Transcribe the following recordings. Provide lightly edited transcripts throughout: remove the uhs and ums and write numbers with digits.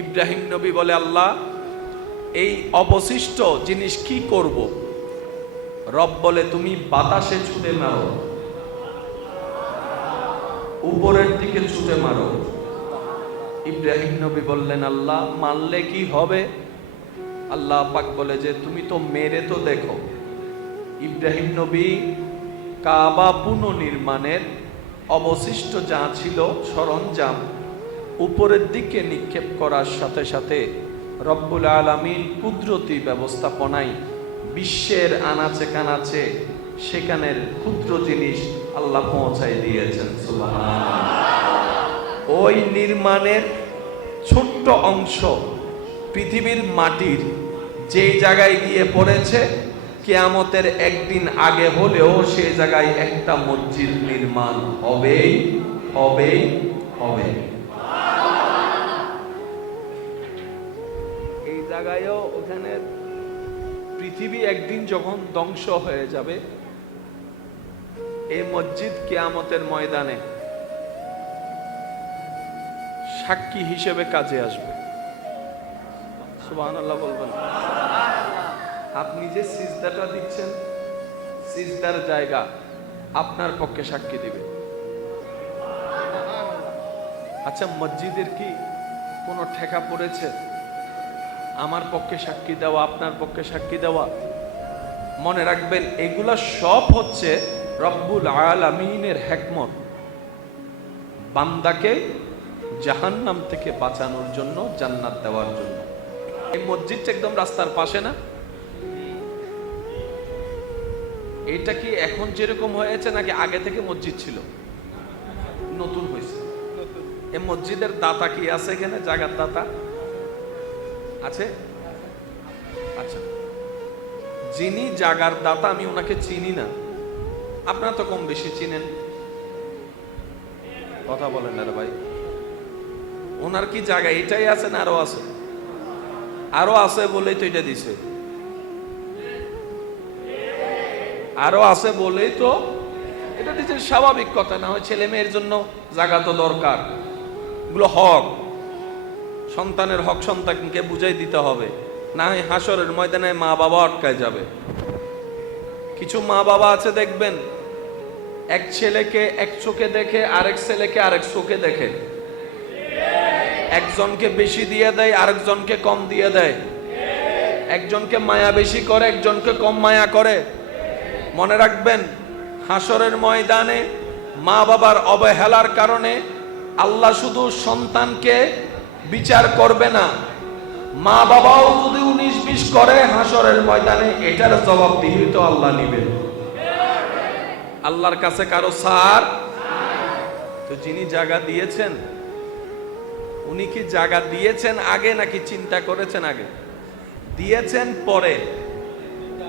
ইব্রাহিম নবী বলে, আল্লাহ এই অবশিষ্ট জিনিস কি করব? রব বলে, তুমি বাতাসে ছুটে মারো, উপরের দিকে ছুটে মারো। ইব্রাহিম নবী বললেন, আল্লাহ মারলে কি হবে? আল্লাহ পাক বলে যে তুমি তো মেরে তো দেখো। ইব্রাহিম নবী কাবা পুনর্নির্মাণের অবশিষ্ট যা ছিল সরঞ্জাম উপরের দিকে নিক্ষেপ করার সাথে সাথে রব্বুল আলামিন কুদরতি ব্যবস্থাপনায় বিশ্বের আনাচে কানাচে সেখানের ক্ষুদ্র জিনিস আল্লাহ পৌঁছায় দিয়েছেন। সুবহানাল্লাহ। ওই নির্মাণের ছোট্ট অংশ পৃথিবীর মাটির যে জায়গায় গিয়ে পড়েছে, কিয়ামতের একদিন আগে হলেও সেই জায়গায় একটা মসজিদ নির্মাণ হবেই হবেই হবে। এই জায়গায়ও ওখানে পৃথিবী একদিন যখন ধ্বংস হয়ে যাবে, এই মসজিদ কিয়ামতের ময়দানে সাক্ষী হিসেবে কাজে আসবে। সুবহানাল্লাহ বলবেন। আপনি যে সিজদাটা দিচ্ছেন, সিজদার জায়গা আপনার পক্ষে সাক্ষী দিবে। আচ্ছা, মসজিদের কি কোনো ঠেকা পড়েছে আমার পক্ষে সাক্ষী দেওয়া, আপনার পক্ষে সাক্ষী দেওয়া? মনে রাখবেন, এগুলা সব হচ্ছে রব্বুল আলামিনের হিকমত, বান্দাকে জাহান্নাম থেকে বাঁচানোর জন্য, জান্নাত দেওয়ার জন্য। এই মসজিদটা একদম রাস্তার পাশে না? এটা কি এখন যেরকম হয়েছে নাকি আগে থেকে মসজিদ ছিল? নতুন হয়েছে। এই মসজিদের দাতা কি আছে এখানে? জায়গার দাতা আছে? আচ্ছা, যিনি জায়গার দাতা আমি ওনাকে চিনি না, আপনারা তো কম বেশি চিনেন। কথা বলেন না রে ভাই। ওনার কি জায়গা এটাই আছে না আরো আছে? আরো আছে বলেই তো এটা দিছে, আরো আছে বলেই তো এটা দিচ্ছে। স্বাভাবিক কথা। না হয় ছেলে মেয়ের জন্য জায়গা তো দরকার, এগুলো হক, সন্তানের হক সন্তানকে বুঝাই দিতে হবে। না হয় হাসরের ময়দানে মা বাবা আটকায় যাবে। কিছু মা বাবা আছে দেখবেন, এক ছেলেকে এক চোখে দেখে আরেক ছেলেকে আরেক চোখে দেখে, একজনকে বেশি দিয়ে দেয় আরেকজনকে কম দিয়ে দেয়, একজনকে মায়া বেশি করে একজনকে কম মায়া করে। মনে রাখবেন, হাসরের ময়দানে মা বাবার অবহেলার কারণে আল্লাহ শুধু সন্তানকে বিচার করবে না, মা বাবাও যদি 19-20 করে হাসরের ময়দানে এটার জবাবদিহি তো আল্লাহ নেবেন। আল্লাহর কাছে কারো ছাড়। তো যিনি জায়গা দিয়েছেন, উনি কি জায়গা দিয়েছেন আগে নাকি চিন্তা করেছেন আগে? দিয়েছেন পরে,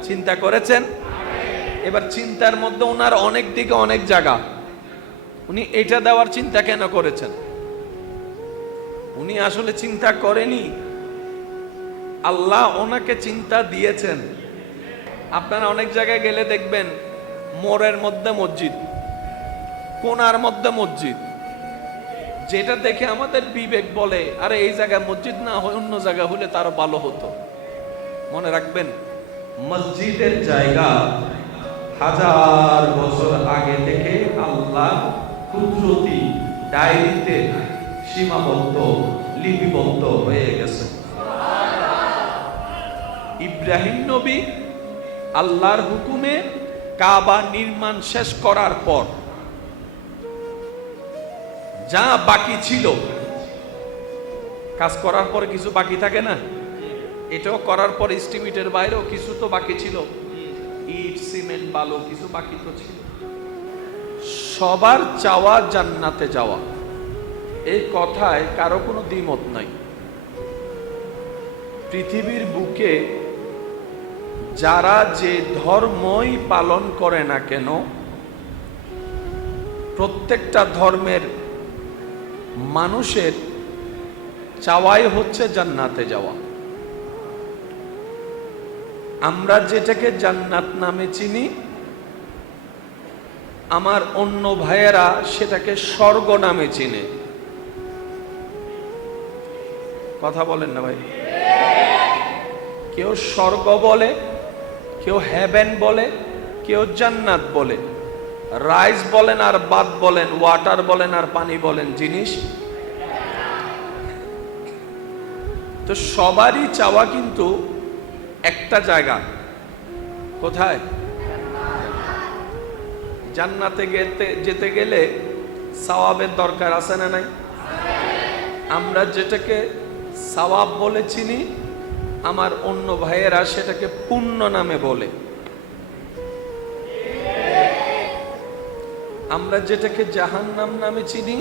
চিন্তা করেছেন। এবার চিন্তার মধ্যে ওনার অনেক দিকে অনেক জায়গা, উনি এটা দেওয়ার চিন্তা কেন করেছেন? উনি আসলে চিন্তা করেনি, আল্লাহ ওনাকে চিন্তা দিয়েছেন। আপনারা অনেক জায়গায় গেলে দেখবেন মোড়ের মধ্যে মসজিদ, কোনার মধ্যে মসজিদ, যেটা দেখে আমাদের বিবেক বলে আরে এই জায়গায় মসজিদ না হয় অন্য জায়গা হলে তারও ভালো হতো। মনে রাখবেন, মসজিদের জায়গা হাজার বছর আগে থেকে আল্লাহ কুদরতি ডায়েরিতে সীমাবদ্ধ, লিপিবদ্ধ হয়ে গেছে। ইব্রাহিম নবী আল্লাহর হুকুমে কাবা নির্মাণ শেষ করার পর যা বাকি ছিল, কাজ করার পরে কিছু বাকি থাকে না? এটাও করার পর এস্টিমেটের বাইরেও কিছু তো বাকি ছিল, ইট সিমেন্ট বালু কিছু বাকি তো ছিল। সবার চাওয়া জান্নাতে যাওয়া, এই কথায় কারো কোনো দ্বিমত নাই। পৃথিবীর বুকে যারা যে ধর্মই পালন করে না কেন, প্রত্যেকটা ধর্মের মানুষের চাওয়াই হচ্ছে জান্নাতে যাওয়া। আমরা যেটাকে জান্নাত নামে চিনি, আমার অন্য ভাইয়েরা সেটাকে স্বর্গ নামে চিনে। কথা বলেন না ভাই? কেউ স্বর্গ বলে, কেউ হেভেন বলে, কেউ জান্নাত বলে, রাইস বলেন আর বাত বলেন, ওয়াটার বলেন আর পানি বলেন, জিনিস তো সবারই চাওয়া কিন্তু একটা জায়গা। কোথায়? জান্নাতে যেতে গেলে সওয়াবের দরকার আছে না নাই? আমরা যেটাকে সওয়াব বলে চিনি, আমার অন্য ভাইয়েরা সেটাকে পুণ্য নামে বলে। আমরা যেটাকে জাহান্নাম নামে চিনি,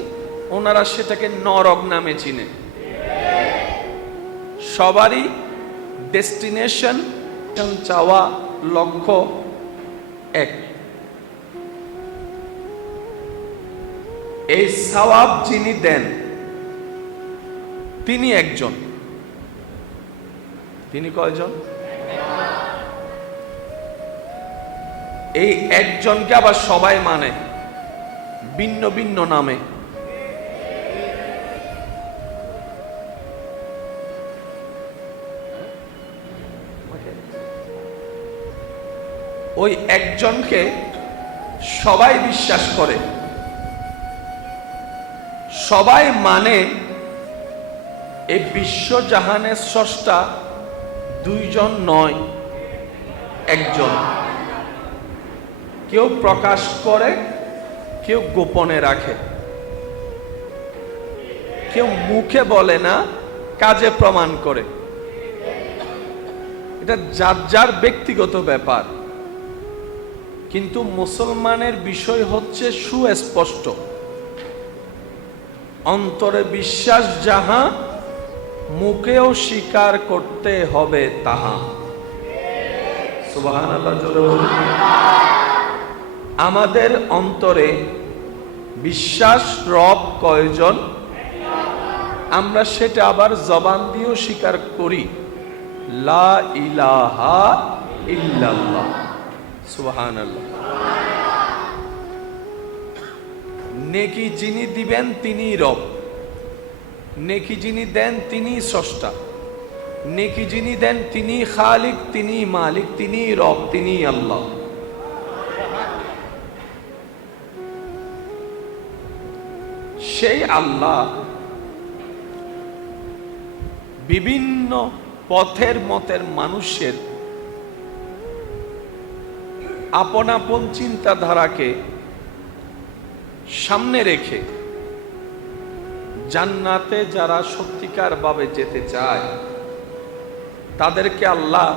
ওনারা সেটাকে নরক নামে চিনে। সবারই ডেস্টিনেশন, চাওয়া, লক্ষ্য এক। এই সওয়াব যিনি দেন তিনি একজন। তিনি কয়জন? এই একজনকে আবার সবাই মানে ভিন্ন ভিন্ন নামে। ওই একজনকে সবাই বিশ্বাস করে, সবাই মানে। এই বিশ্ব জাহানের স্রষ্টা দুইজন নয়, একজন। কেউ প্রকাশ করে, কেউ গোপনে রাখে, কেউ মুখে বলে না, কাজে প্রমাণ করে। এটা যার যার ব্যক্তিগত ব্যাপার। কিন্তু মুসলমানের বিষয় হচ্ছে সুস্পষ্ট, অন্তরে বিশ্বাস যাহা, মুখেও স্বীকার করতে হবে তাহা। সুবহানাল্লাহ জোরে বলুন। আমাদের অন্তরে বিশ্বাস রব কয়জন, আমরা সেটা আবার জবান দিয়েও স্বীকার করি, লা ইলাহা ইল্লাল্লাহ। সুবহানাল্লাহ। নেকি যিনি দিবেন তিনি রব, নেকি যিনি দেন তিনি স্রষ্টা, নেকি যিনি দেন তিনি খালিক, তিনি মালিক, তিনি রব, তিনি আল্লাহ। সেই আল্লাহ বিভিন্ন পথের মতের মানুষের আপন আপন চিন্তাধারাকে সামনে রেখে জান্নাতে যারা সত্যিকার ভাবে যেতে চায় তাদেরকে আল্লাহ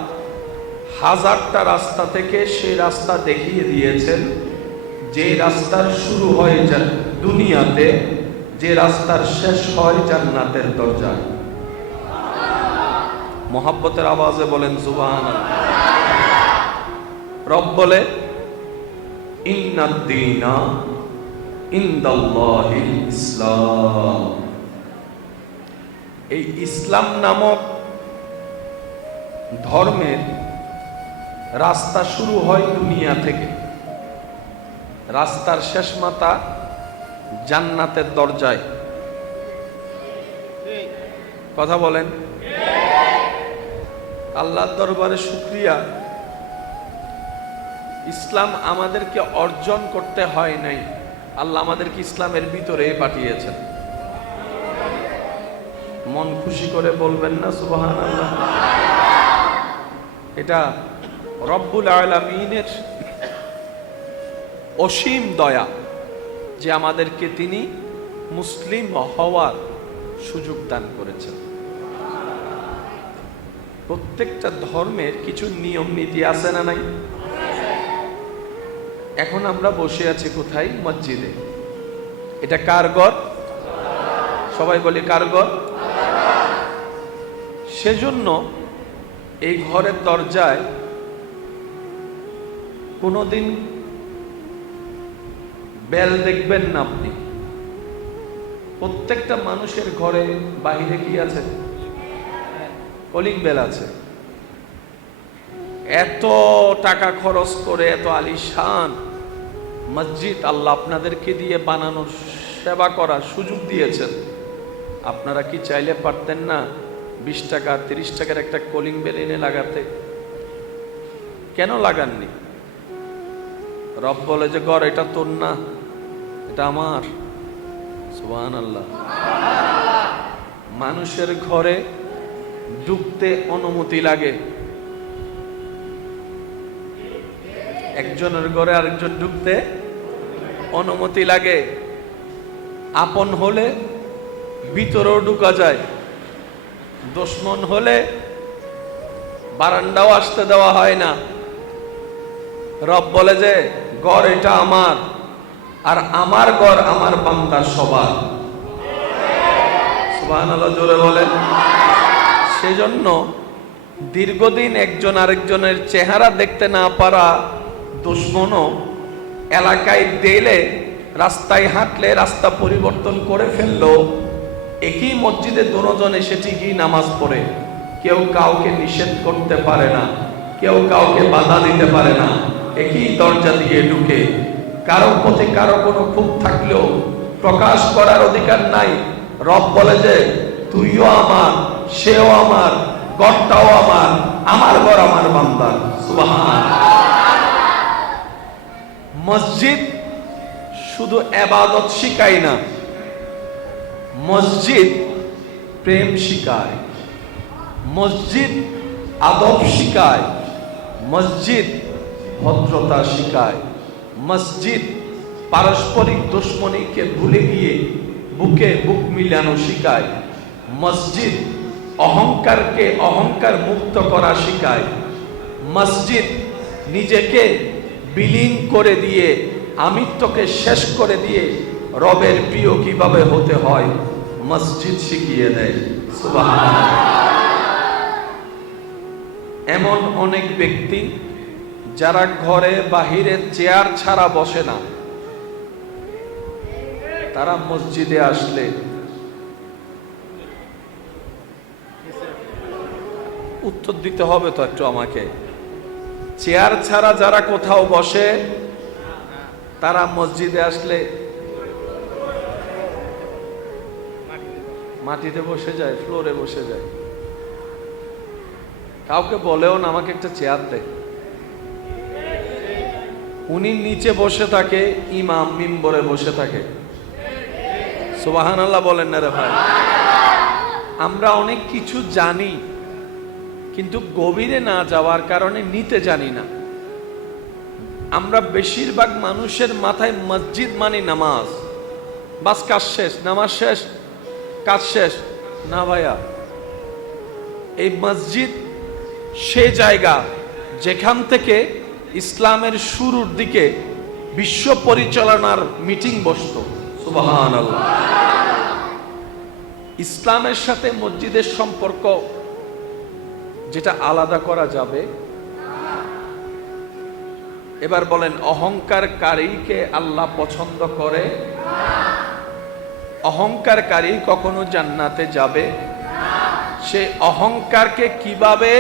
হাজারটা রাস্তা থেকে সেই রাস্তা দেখিয়ে দিয়েছেন, যে রাস্তার শুরু হয় দুনিয়াতে, যে রাস্তার শেষ হয় জান্নাতের দরজায়। মোহাব্বতের আওয়াজে বলেন সুবহানাল্লাহ। রব বলে ইন্নাদ-দীনা ইনদাল্লাহিল ইসলাম। এই ইসলাম নামক ধর্মের রাস্তা শুরু হয় দুনিয়া থেকে, রাস্তার শেষ মাথা জান্নাতের দরজায়। কথা বলেন। আল্লাহর দরবারে শুকরিয়া, ইসলাম আমাদেরকে অর্জন করতে হয় নাই, আল্লাহ আমাদেরকে ইসলামের ভিতরে পাঠিয়েছেন। মন খুশি করে বলবেন না সুবহানাল্লাহ? এটা রব্বুল আলামিনের অসীম দয়া যে আমাদেরকে তিনি মুসলিম হওয়ার সুযোগ দান করেছেন। প্রত্যেকটা ধর্মের কিছু নিয়ম নীতি আছে না নাই? এখন আমরা বসে আছি কোথায়? মসজিদে। এটা কার ঘর? সবাই বলি কার ঘর? সেজন্য এই ঘরের দরজায় কোনোদিন বেল দেখবেন না আপনি। প্রত্যেকটা মানুষের ঘরে বাহিরে কি আছে? কলিং বেল আছে। এত টাকা খরচ করে এত আলিশান মসজিদ আল্লাহ আপনাদেরকে দিয়ে বানানোর, সেবা করার সুযোগ দিয়েছেন। আপনারা কি চাইলে পারতেন না 20 টাকা 30 টাকার একটা কলিং বেল এনে লাগাতে? কেন লাগাননি? রব বলে যে ঘর এটা তোর না, এটা আমার। সুবহানাল্লাহ। মানুষের ঘরে ঢুকতে অনুমতি লাগে, একজনের ঘরে আরেকজন ঢুকতে অনুমতি লাগে। আপন হলে ভিতরেও ঢুকা যায়, দুশমন হলে বারান্দাও আসতে দেওয়া হয় না। রব বলে যে ঘর এটা আমার, আর আমার ঘর আমার বান্দার সবার। সুবহানাল্লাহ, জোরে বলেন। সেজন্য দীর্ঘদিন একজন আরেকজনের চেহারা দেখতে না পারা দুশমনও এলাকায় দিলে, রাস্তায় হাঁটলে রাস্তা পরিবর্তন করে ফেললো, একই মসজিদে দুজন এসে ঠিকই নামাজ পড়ে, কেউ কাউকে নিষেধ করতে পারে না, কেউ কাউকে বাধা দিতে পারে না, একই দরজা দিয়ে ঢুকে। কারো প্রতি কারো কোনো ক্ষোভ থাকলেও প্রকাশ করার অধিকার নাই। রব বলে যে তুইও আমার, সেও আমার, ঘরটাও আমার, আমার ঘর আমার বান্দা। সুবহানাল্লাহ। মসজিদ শুধু ইবাদত শিখায় না, মসজিদ প্রেম শিখায়, মসজিদ আদব শিখায়, মসজিদ ভদ্রতা শিখায়, মসজিদ পারস্পরিক দুশ্মনীকে ভুলে গিয়ে বুকে বুক মিলানো শিখায়, মসজিদ অহংকারকে অহংকার মুক্ত করা শিখায়, মসজিদ নিজেকে বিলীন করে দিয়ে আমিত্বকে শেষ করে দিয়ে রবের প্রিয় কিভাবে হতে হয় মসজিদ শিখিয়ে দেয়। সুবহানাল্লাহ। এমন অনেক ব্যক্তি যারা ঘরে বাহিরে চেয়ার ছাড়া বসে না, তারা মসজিদে আসলে উত্তর দিতে হবে তো একটু আমাকে। চেয়ার ছাড়া যারা কোথাও বসে, তারা মসজিদে আসলে মাটিতে বসে যায়, ফ্লোরে বসে যায়। কাউকে বলেও না আমাকে একটা চেয়ার দে। উনি নিচে বসে থাকে, ইমাম মিম্বরে বসে থাকে। সুবহানাল্লাহ বলেন না রে ভাই। আমরা অনেক কিছু জানি, কিন্তু গভীরে না যাওয়ার কারণে নিতে জানি না। আমরা বেশিরভাগ মানুষের মাথায় মসজিদ মানে নামাজ, বাস কাজ শেষ, নামাজ শেষ, কাজ শেষ। না ভাইয়া, এই মসজিদ সে জায়গা যেখান থেকে ইসলামের শুরুর দিকে বিশ্ব পরিচালনার মিটিং বসতো। সুবহানাল্লাহ। ইসলামের সাথে মসজিদের সম্পর্ক যেটা আলাদা করা যাবে। এবার বলেন, অহংকারকারীকে আল্লাহ পছন্দ করে? অহংকারকারী কখনো জান্নাতে যাবে? সে অহংকারকে কিভাবে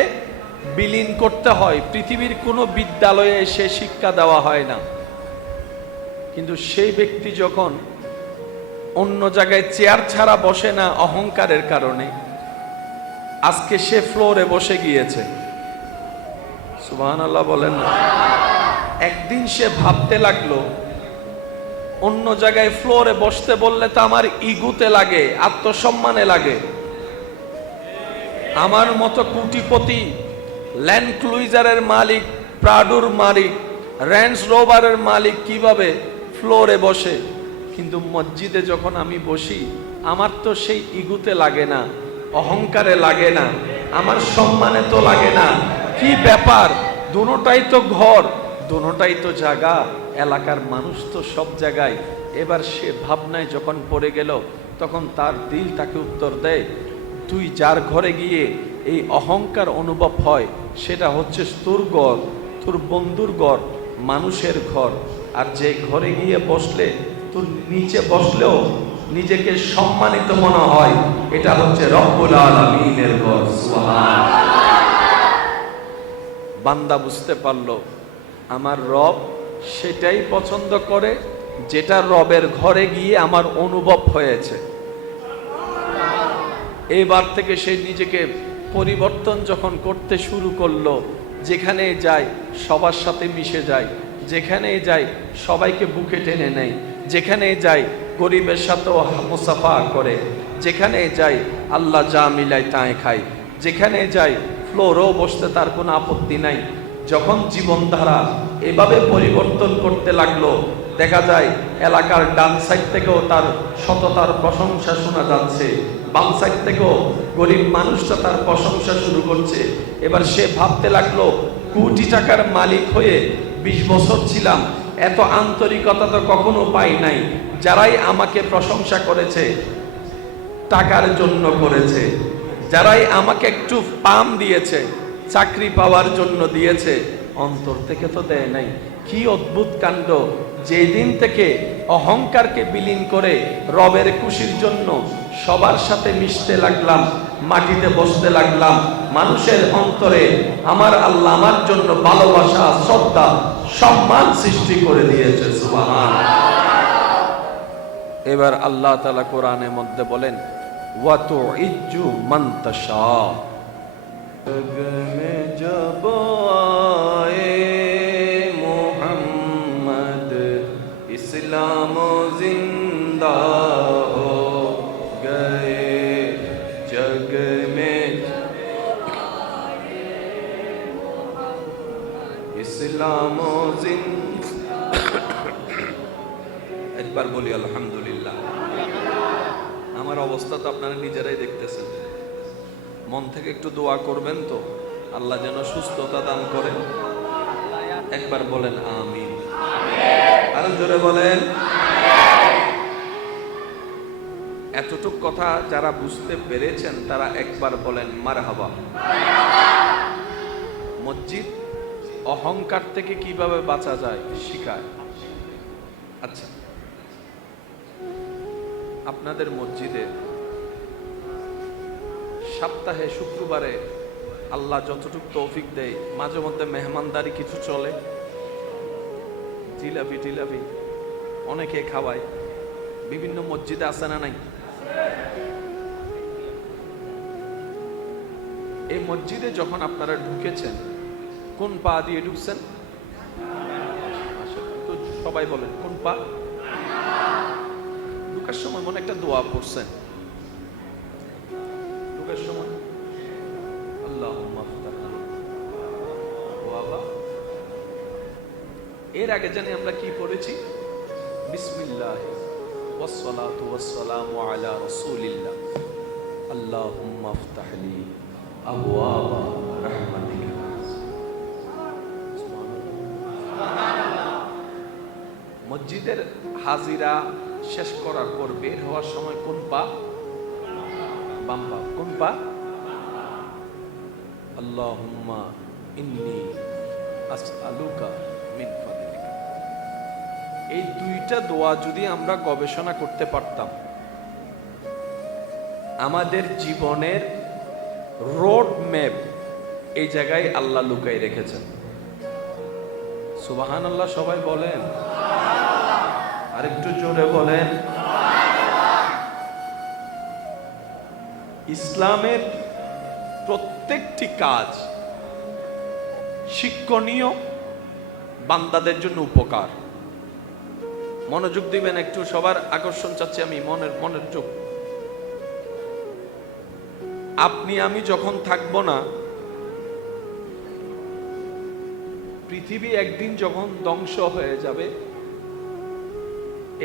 বিলীন করতে হয় পৃথিবীর কোনো বিদ্যালয়ে সে শিক্ষা দেওয়া হয় না। কিন্তু সেই ব্যক্তি যখন অন্য জায়গায় চেয়ার ছাড়া বসে না অহংকারের কারণে, আজকে সে ফ্লোরে বসে গিয়েছে। সুবহানাল্লাহ বলেন না। একদিন সে ভাবতে লাগলো, অন্য জায়গায় ফ্লোরে বসতে বললে তো আমার ইগুতে লাগে, আত্মসম্মানে লাগে। আমার মতো কোটিপতি, ল্যান্ড ক্রুইজারের মালিক, প্রাডুর মালিক, রেঞ্জ রোভারের মালিক কিভাবে ফ্লোরে বসে, কিন্তু মসজিদে যখন আমি বসি আমার তো সেই ইগুতে লাগে না, অহংকারে লাগে না, আমার সম্মানে তো লাগে না। কি ব্যাপার? দুটোটাই তো ঘর, দুটোটাই তো জায়গা, এলাকার মানুষ তো সব জায়গায়। এবার সে ভাবনায় যখন পড়ে গেল, তখন তার দিল তাকে উত্তর দেয়, তুই যার ঘরে গিয়ে এই অহংকার অনুভব হয়, সেটা হচ্ছে তোর ঘর, তোর বন্ধুর ঘর, মানুষের ঘর। আর যে ঘরে গিয়ে বসলে তোর নিচে বসলেও নিজেকে সম্মানিত মনে হয়, এটা হচ্ছে রব্বুল আলামিনের ঘর। সুবহানাল্লাহ। বান্দা বুঝতে পারলো, আমার রব সেটাই পছন্দ করে যেটা রবের ঘরে গিয়ে আমার অনুভব হয়েছে। এবার থেকে সে নিজেকে পরিবর্তন যখন করতে শুরু করলো, যেখানে যায় সবার সাথে মিশে যায়, যেখানে যায় সবাইকে বুকে টেনে নেয়, যেখানে যায় গরিবের সাথেও মুসাফা করে, যেখানে যায় আল্লাহ যা মিলায় তাই খায়, যেখানে যায় ফ্লোরও বসতে তার কোনো আপত্তি নাই। যখন জীবনধারা এভাবে পরিবর্তন করতে লাগলো, দেখা যায় এলাকার ডান সাইড থেকেও তার সততার প্রশংসা শোনা যাচ্ছে, বাম সাইড থেকেও গরিব মানুষটা তার প্রশংসা শুরু করছে। এবার সে ভাবতে লাগলো, কোটি টাকার মালিক হয়ে 20 বছর ছিলাম, এত আন্তরিকতা তো কখনো পাই নাই। যারাই আমাকে প্রশংসা করেছে টাকার জন্য করেছে, যারাই আমাকে একটু পাম দিয়েছে চাকরি পাওয়ার জন্য দিয়েছে, অন্তর থেকে তো দেয় নাই। কি অদ্ভুত কাণ্ড! যেদিন থেকে অহংকারকে বিলীন করে রবের খুশির জন্য সবার সাথে মিশতে লাগলাম, মাটিতে বসতে লাগলাম, মানুষের অন্তরে আমার আল্লাহ আমার জন্য ভালোবাসা, শ্রদ্ধা, সম্মান সৃষ্টি করে দিয়েছে। সুবহানাল্লাহ। এবার আল্লাহ তাআলা কোরআনের মধ্যে বলেন, ওয়া তুইজ্জু মান তাশা। जग में जब आए मोहम्मद इस्लाम जिंदा हो गए, जग में इस्लाम जिंदा। एक बार बोली अल्हम्दुलिल्लाह। আমার অবস্থা তো আপনারা নিজেরাই দেখতেছেন। মন থেকে একটু দোয়া করবেন তো, আল্লাহ যেন সুস্থতা দান করেন। একবার বলেন আমিন। আরো জোরে বলেন। এতটুক কথা যারা বুঝতে পেরেছেন তারা একবার বলেন মারহাবা। মসজিদ অহংকার থেকে কিভাবে বাঁচা যায় শিখায়। আচ্ছা, আপনাদের মসজিদে সপ্তাহে শুক্রবারে আল্লাহ যতটুকু তৌফিক দেয়, মাঝে মধ্যে মেহমানদারি কিছু চলে, জিলাপি টিলাপি অনেকে খাওয়ায়, বিভিন্ন মসজিদে আছে না নাই? এই মসজিদে যখন আপনারা ঢুকেছেন, কোন পা দিয়ে ঢুকছেন? তো সবাই বলেন কোন পা? ঢুকার সময় মনে একটা দোয়া পড়ছেন, সময় আল্লাহুম্মা ফতাহলি ওয়াবা। এর আগে জানি আমরা কি পড়েছি? বিসমিল্লাহ ওয়াসসালাতু ওয়াসসালামু আলা রাসূলিল্লাহ আল্লাহুম্মা ফতাহলি আবওয়াবা রাহমাতিকা। মসজিদের হাজিরা শেষ করার পর বের হওয়ার সময় কোন পা? বাম পা। কোন পা? আল্লাহুম্মা ইন্নী আসআলুকা মিন ফাদলিকা। এই দুইটা দোয়া যদি আমরা গবেষণা করতে পারতাম, আমাদের জীবনের রোড ম্যাপ এই জায়গায় আল্লাহ লুকাই রেখেছেন। সুবহানাল্লাহ। সবাই বলেন আরেকটু জোরে বলেন। ইসলামের প্রত্যেকটি কাজ শিক্ষণীয়, বান্দাদের জন্য উপকার। মনোযোগ দিবেন একটু, সবার আকর্ষণ চাচ্ছি আমি, মনের চোখ। আপনি আমি যখন থাকবো না, পৃথিবী একদিন যখন ধ্বংস হয়ে যাবে,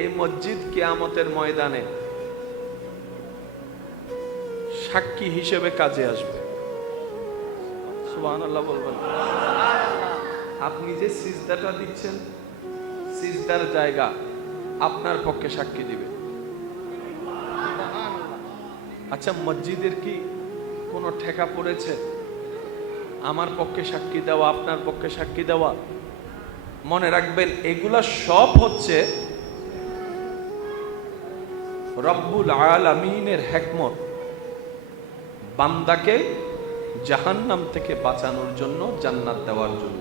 এই মসজিদ কিয়ামতের ময়দানে সাক্ষী হিসেবে কাজে আসবে। সুবহানাল্লাহ বলবেন। আপনি যে সিজদাটা দিচ্ছেন, সিজদার জায়গা আপনার পক্ষে সাক্ষী দিবে। আচ্ছা, মসজিদের কি কোনো ঠেকা পড়েছে আমার পক্ষে সাক্ষী দেওয়া, আপনার পক্ষে সাক্ষী দেওয়া? মনে রাখবেন, এগুলা সব হচ্ছে রব্বুল আলামিনের হিকমত, বান্দাকে জাহান্নাম থেকে বাঁচানোর জন্য, জান্নাত দেওয়ার জন্য।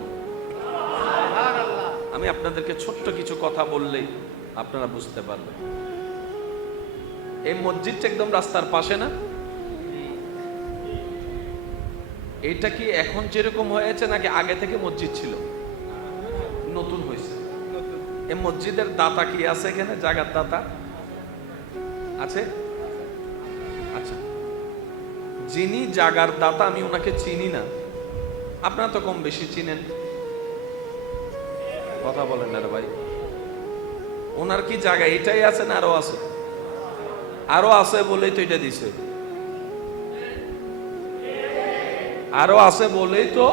আমি আপনাদেরকে ছোট্ট কিছু কথা বললেই আপনারা বুঝতে পারবেন। এই মসজিদটা একদম রাস্তার পাশে না? এটা কি এখন যেরকম হয়েছে নাকি আগে থেকে মসজিদ ছিল? নতুন হয়েছে। এই মসজিদের দাতা কি আছে এখানে? জায়গার দাতা আছে? আচ্ছা, যিনি জাগার দাতা আমি ওনাকে চিনি না, আপনারা তো কম বেশি চিনেন, কথা বলেন না রে ভাই। ওনার কি জায়গা এটাই আছে না আরো আছে? আরো আছে বলেই তো এটা দিছে, আরো আছে বলেই তো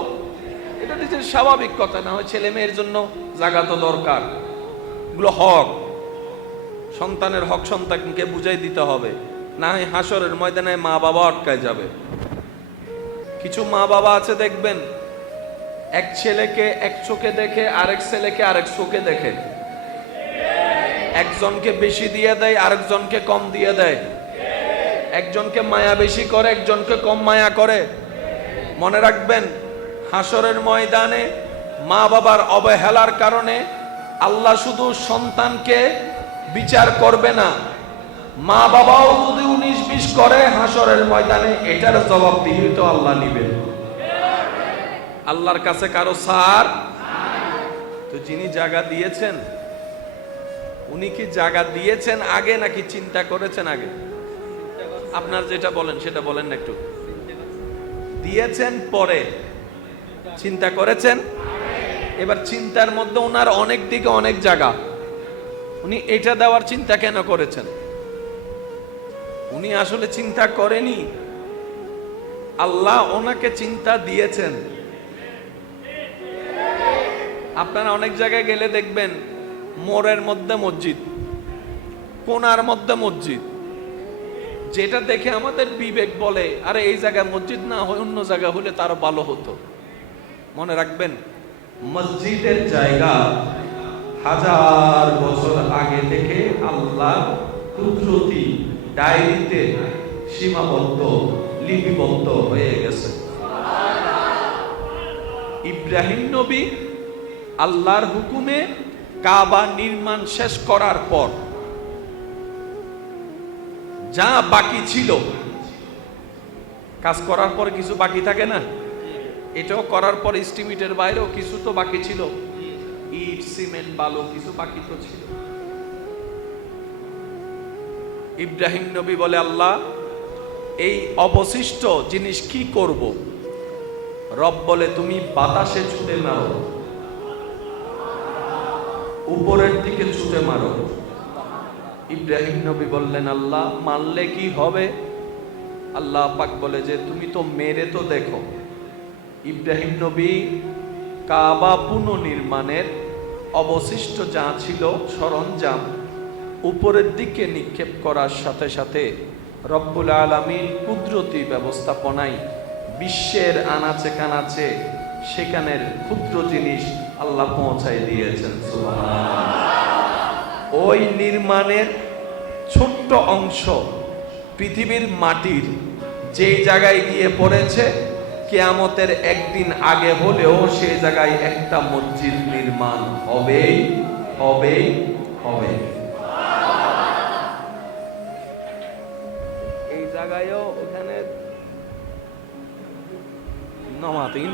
এটা দিচ্ছে। স্বাভাবিক কথা, না হয় ছেলে মেয়ের জন্য জায়গা তো দরকার, এগুলো হক, সন্তানের হক সন্তানকে বুঝাই দিতে হবে, না হয় হাসরের ময়দানে মা বাবা আটকায় যাবে। কিছু মা বাবা আছে দেখবেন, এক ছেলেকে এক চোখে দেখে আরেক ছেলেকে আরেক চোখে দেখে, একজনকে বেশি দিয়ে দেয় আরেকজনকে কম দিয়ে দেয়, একজনকে মায়া বেশি করে একজনকে কম মায়া করে। মনে রাখবেন, হাসরের ময়দানে মা বাবার অবহেলার কারণে আল্লাহ শুধু সন্তানকে বিচার করবে না, মা বাবাও যদি 19-20 করে হাসরের ময়দানে এটার জবাবদিহি তো আল্লাহ নিবেন। আল্লাহর কাছে কারো ছাড়। তো যিনি জায়গা দিয়েছেন, উনি কি জায়গা দিয়েছেন আগে নাকি চিন্তা করেছেন আগে? আপনার যেটা বলেন সেটা বলেন না একটু। দিয়েছেন পরে, চিন্তা করেছেন। এবার চিন্তার মধ্যে ওনার অনেক দিকে অনেক জায়গা, উনি এটা দেওয়ার চিন্তা কেন করেছেন? উনি আসলে চিন্তা করেনি, আল্লাহ ওনাকে চিন্তা দিয়েছেন। আপনারা অনেক জায়গায় গেলে দেখবেন মোড়ের মধ্যে মসজিদ, কোনার মধ্যে মসজিদ, যেটা দেখে আমাদের বিবেক বলে আরে এই জায়গায় মসজিদ না হয় অন্য জায়গা হলে তার ভালো হতো। মনে রাখবেন, মসজিদের জায়গা 1000 বছর আগে থেকে আল্লাহ কুদরতি ডায়েরিতে সীমাবদ্ধ লিপিবদ্ধ হয়ে গেছে। ইব্রাহিম নবী আল্লাহর হুকুমে কাবা নির্মাণ শেষ করার পর যা বাকি ছিল, কাজ করার পর কিছু বাকি থাকে না, এটাও করার পর এস্টিমেটের বাইরেও কিছু তো বাকি ছিল, ইট সিমেন্ট বালু কিছু বাকি তো ছিল। ইব্রাহিম নবী বলে আল্লাহ এই অবশিষ্ট জিনিস কি করব? রব বলে তুমি বাতাসে ছুটে মারো, উপরের দিকে ছুটে মারো। ইব্রাহিম নবী বললেন আল্লাহ মারলে কি হবে? আল্লাহ পাক বলে যে তুমি তো মেরে তো দেখো। ইব্রাহিম নবী কাবা পুনর্নির্মাণের অবশিষ্ট যা ছিল সরঞ্জাম উপরের দিকে নিক্ষেপ করার সাথে সাথে রব্বুল আলামিন কুদরতি ব্যবস্থাপনায় বিশ্বের আনাচে কানাচে সেখানের ক্ষুদ্র জিনিস আল্লাহ পৌঁছায় দিয়েছেন। সুবহানাল্লাহ। ওই নির্মাণের ছোট্ট অংশ পৃথিবীর মাটির যে জায়গায় গিয়ে পড়েছে, কিয়ামতের একদিন আগে হলেও সেই জায়গায় একটা মসজিদ নির্মাণ হবেই হবেই হবে। এই জায়গায়ও ওখানে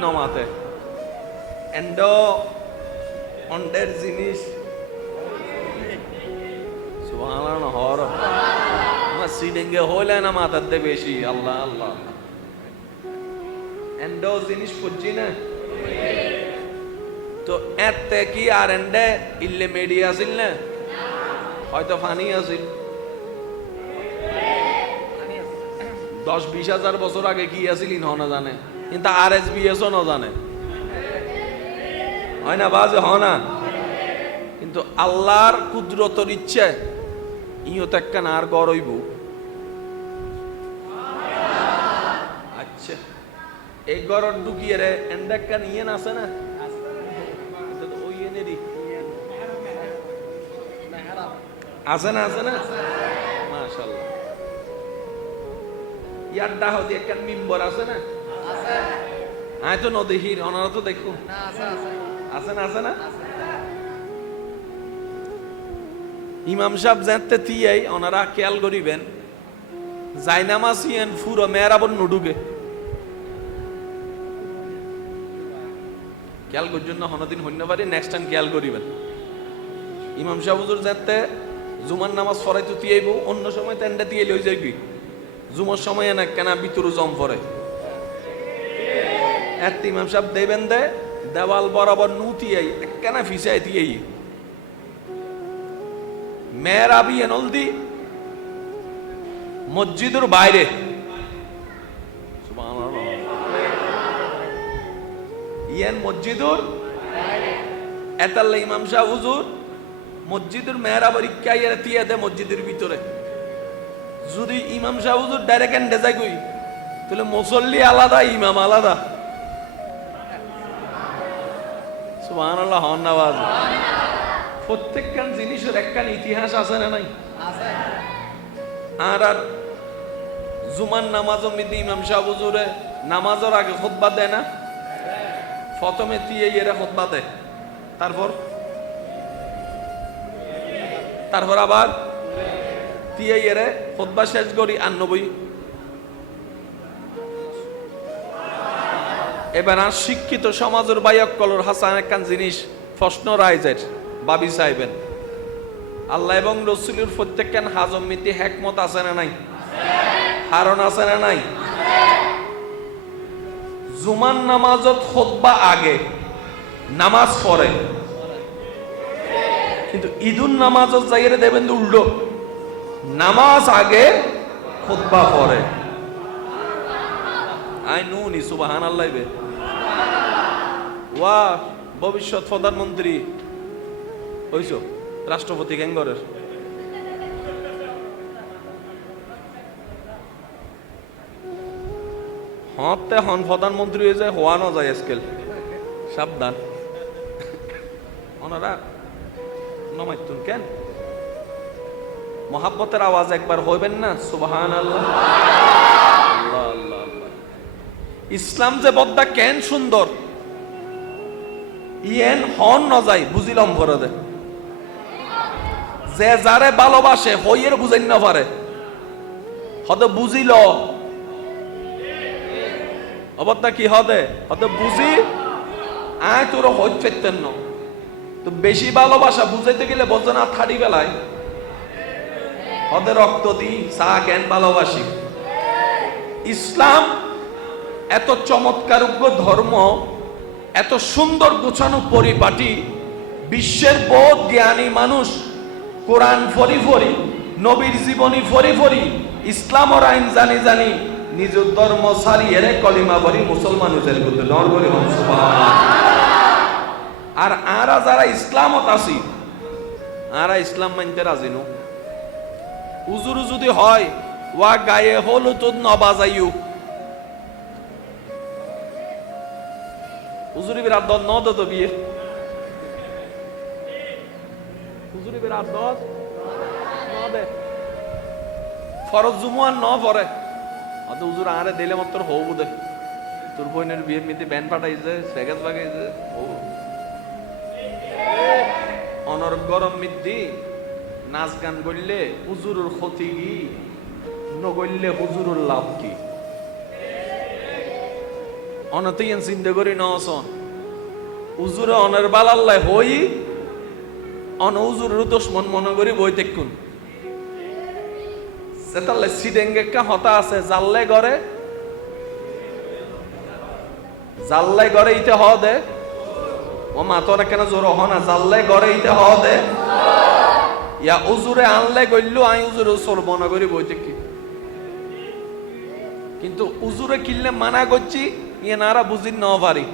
নমাতে এন্ডো অন্ডের জিনিস সুবহানাল্লাহ হর মসজিদে হইলে না মাথাতে বেশি আল্লাহ আল্লাহ এন্ডো জিনিস খুঁজছি না তো এতে কি আর এন্ডে ইল্লে মিডিয়া আসিল না হয়তো ফানি আসিল 10-20 হাজার বছর আগে কি আসিল না জানে, কিন্তু RSBSও না জানে, হয় না বাজে হয় না। কিন্তু আল্লাহর কুদরতর ইচ্ছে ইও তো একটা আর গড়ইব। আচ্ছা এই গড় ঢুকিয়ে রে এন্ডাক্কা নিয়ে আছে না ওই এনেরই আছে না মাশাআল্লাহ। ইয়ার ডাহ দিয়ে একটা মিম্বর আছে না আয় তো নদীহির ওনারা তো দেখো আছে না ইমাম সাহেব জানতে তিয়াই ওনারা খেয়াল করিবেন জাইনামাজ ইয়ান ফুরো মেয়েরাবন নুডুগে খেয়াল করছেন না হনদিন হইন্য পারি নেক্সট টাইম খেয়াল করিবেন ইমাম সাহেব হুজুর যাতে জুমার নামাজ পড়াই তো তিয়েইব অন্য সময় তেনটা দিয়ে লই যাইবি জুমার সময় না কেন ভিতরু জম পড়ে এত ইমাম সাহেব দেবেন দে দেওয়াল বরাবর নুতিয়াই কেন ফিসাই দিয়েই মেহরাবি এনলদি মসজিদের বাইরে ইয়ান মসজিদুর এতাল্লা ইমাম সাহেব হুজুর মসজিদের মেহরাবের ইক্কাইয়া তিয়া দে মসজিদের ভিতরে যদি ইমাম সাহেব হুজুর ডাইরেক্ট এন্ডে যায় কই তাহলে মুসল্লি আলাদা ইমাম আলাদা সুবহানাল্লাহ হন্নাবাজ প্রত্যেকখান জিনিসের একখান ইতিহাস আছে না নাই আর আর জুমার নামাজও মিদি ইমাম সাহেব হুজুরে নামাজের আগে খুতবা দেয় না প্রথমে দিয়ে এরা খুতবা দেয় তারপর আবার দিয়ে এরে খুতবা শেষ করি ৯৮ এবার আর শিক্ষিত সমাজের বায়ককলর হাসান একখান জিনিস প্রশ্ন রাইজের বাবি সাহেবেন আল্লাহ এবং রসুলের প্রত্যেকখান হাজম মিতি হেকমত আছে না নাই হারণ আছে না নাই জুমান নামাজত খুতবা আগে নামাজ পড়ে কিন্তু ঈদুন নামাজত যাইরে দেবেন উল্টো নামাজ আগে খুতবা পড়ে আই নুনি সুবহানাল্লাহ বে ওয়া ভবিষ্যৎ প্রধানমন্ত্রী হইছো রাষ্ট্রপতি গ্যাঙ্গরের হতে হন প্রধানমন্ত্রী হয়ে যায় হওয়ানো যায় আজকাল সাবধান ওনারা নমাইতুন কেন মহাব্বতের আওয়াজ একবার হইবেন না সুবহানাল্লাহ আল্লাহ আল্লাহ আল্লাহ ইসলাম যে বদ্দা কেন সুন্দর ইয়েন হন ন যায় বুঝিলাম ভরে দে যে যারে ভালোবাসে হইয়ের বুঝাই না পারে হয়তো বুঝিল অবস্থা কি হদে হয়তো বুঝি আয় তোর হইত ফেরতেন না তো বেশি ভালোবাসা বুঝাইতে গেলে বলছে না থাড়ি বেলায় হদে রক্ত দি চা কেন ভালোবাসি ইসলাম এত চমৎকার ধর্ম এত সুন্দর গোছানো পরিপাটি বিশ্বের বহুত জ্ঞানী মানুষ কোরআন ফরি ফরি নবীর জীবনী ফরি ফরি ইসলাম ও আইন জানি জানি নিজ ধর্ম সারিয়ে কলিমা বলি মুসলমান হুজের করতে নর বলি আর আরা যারা ইসলামত আসি আরা ইসলাম মানতে রাজি নো উজুর যদি হয় ওয়া গায়ে হলুদ নবাজাইউ হুজুরি বিরাট দল নদ তো বিয়ে হুজুরি বিরাট দল নদে ফরজ জুমুয়ান ন পরে অত হুজুর আরে দিলে মাত্র হও বুদে তোর বোনের বিয়ে মিতে ব্যান ফাটাইছে সেগাস বাগাইছে ও অনর গরম মিদ্দি নাচ গান করলে হুজুরের ক্ষতি কি নগরলে হুজুরের লাভ কি অনতেই চিন্তা করি নসন উজুরে অনের বালাল্লাই হই অন উজুরের দুশ্মন মনে করি বই দেখুন সেটালে সিডেঙ্গে একটা হতা আছে জাল্লাই গড়ে ইতে হ দে ও মা তোরা কেন জোর হ না জাল্লাই গড়ে ইতে হ দে ইয়া উজুরে আনলে গইলু আই উজুরে চোর মনে করি বই দেখি কিন্তু উজুরে কিনলে মানা করছি ইয়ে নারা বুঝি ন পারি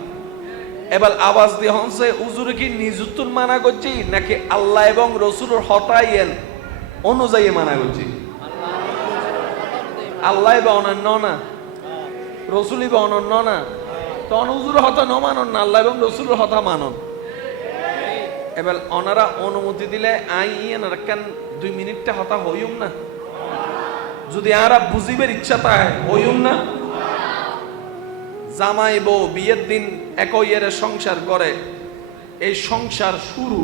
এবার আওয়াজ দিয়ে হনছে উজুরে কি নিযুক্তুর মানা করছি নাকি আল্লাহ এবং রসুলের হতাইয়েন অনুযায়ী মানা করছি আল্লাহ বা অনন্য না রসুলই বা অনন্য না তখন হুজুরের হতা ন মানন না আল্লাহ এবং রসুলের হতা মানন এবার ওনারা অনুমতি দিলে আই কেন 2 মিনিটটা হতা হইম না যদি আরা বুঝিবের ইচ্ছা তাই হইম না জামাই বউ বিয়ের দিন একই এর সংসার করে এই সংসার শুরু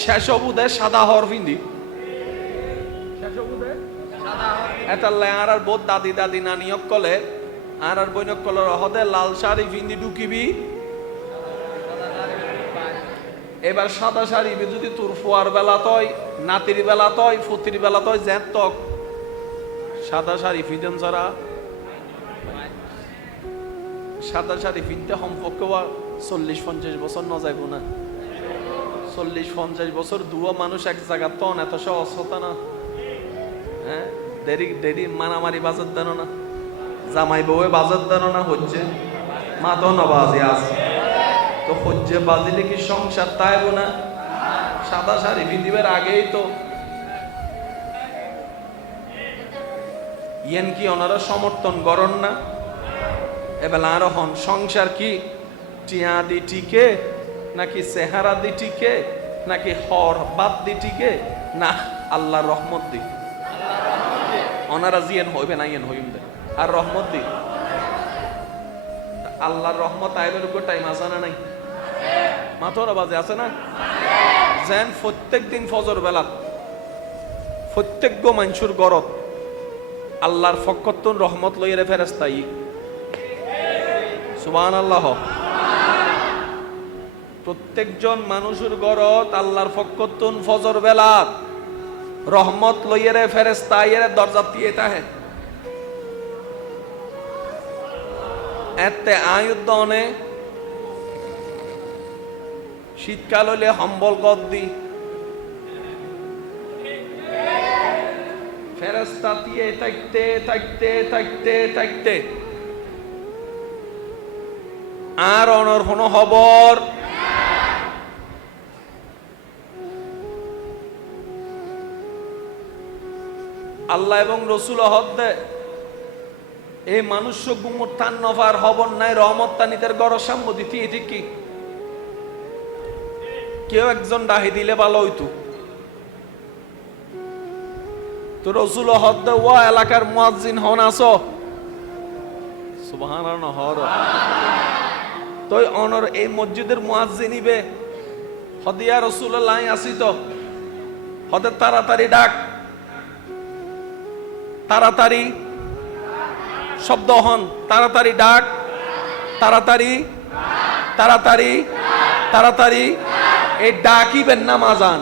শেষ অবুদে সাদা হর ফিন্দি এটার আর বোধ দাদি নানি কলে আর বইনক কলর হদে লাল শাড়ি পিন্দি ঢুকিবি, এবার সাদা শাড়ি যদি তোর ফুয়ার বেলা তয়, নাতির বেলা তয়, ফুতির বেলা তয়, জ্যাঁ তক সাদা শাড়ি ফিদেন ছাড়া সাদা শাড়ি ফিনতে সম্পর্কে 40-50 বছর ন যাইব না। 40-50 বছর দুয়া মানুষ এক জায়গা তন এত সহজ হতো না। হ্যাঁ, দেরি দেরি মারামারি বাজার দেন না, জামাই বউয়ে বাজার দেন না, হচ্ছে মা তো নবাজি আছে তো হচ্ছে বাজিলে কি সংসার তাইব না? সাদা শাড়ি পিন্দিবার আগেই তো ইয়েন কি ওনারা সমর্থন করেন না? এবার আরো হন সংসার কি টিয়া দি টিকে নাকি চেহারা দি টিকে নাকি হর বাদ দি টিকে না আল্লাহর রহমত দি? ওনারা জিয়েন হইবে না ইয়েন হইম দে আর রহমত দি। আল্লাহর রহমত আইবের উপর টাইম আছে না নাই? মাথা বাজে আছে না? যেন প্রত্যেক দিন ফজর বেলা প্রত্যেক মানুষের গরত আল্লাহর ফকতুন রহমত লইরে ফেরেশতাই সুবহানাল্লাহ। প্রত্যেকজন মানুষের গরত আল্লাহর ফকতুন ফজর বেলা রহমত লইরে ফেরেশতাই এর দরজা দিয়ে তাহে এতে আয়ুদ্ধনে শীতকাল হইলে সম্বল গদ দি ফেরেশতা দিয়ে থাকতে থাকতে থাকতে থাকতে আর অনর কোন খবর আল্লাহ এবং রসুল হদ্দে এই মানুষ গুমুর তান নফার হবর নাই রহমত তানিদের গড় সাম্মতি ঠিক কি কেউ একজন ডাহি দিলে ভালো হইতো তো রসুল হদ্দে ওয়া এলাকার মুয়াজ্জিন হন আছো সুবহানাল্লাহ হর তোই অনর এই মসজিদের মুয়াজ্জিন ইবে হদিয়া রাসূলুল্লাহ আসিত হদে তাড়াতাড়ি ডাক তাড়াতাড়ি শব্দ হন তাড়াতাড়ি ডাক তাড়াতাড়ি তাড়াতাড়ি তাড়াতাড়ি এই ডাকিবেন না মাজান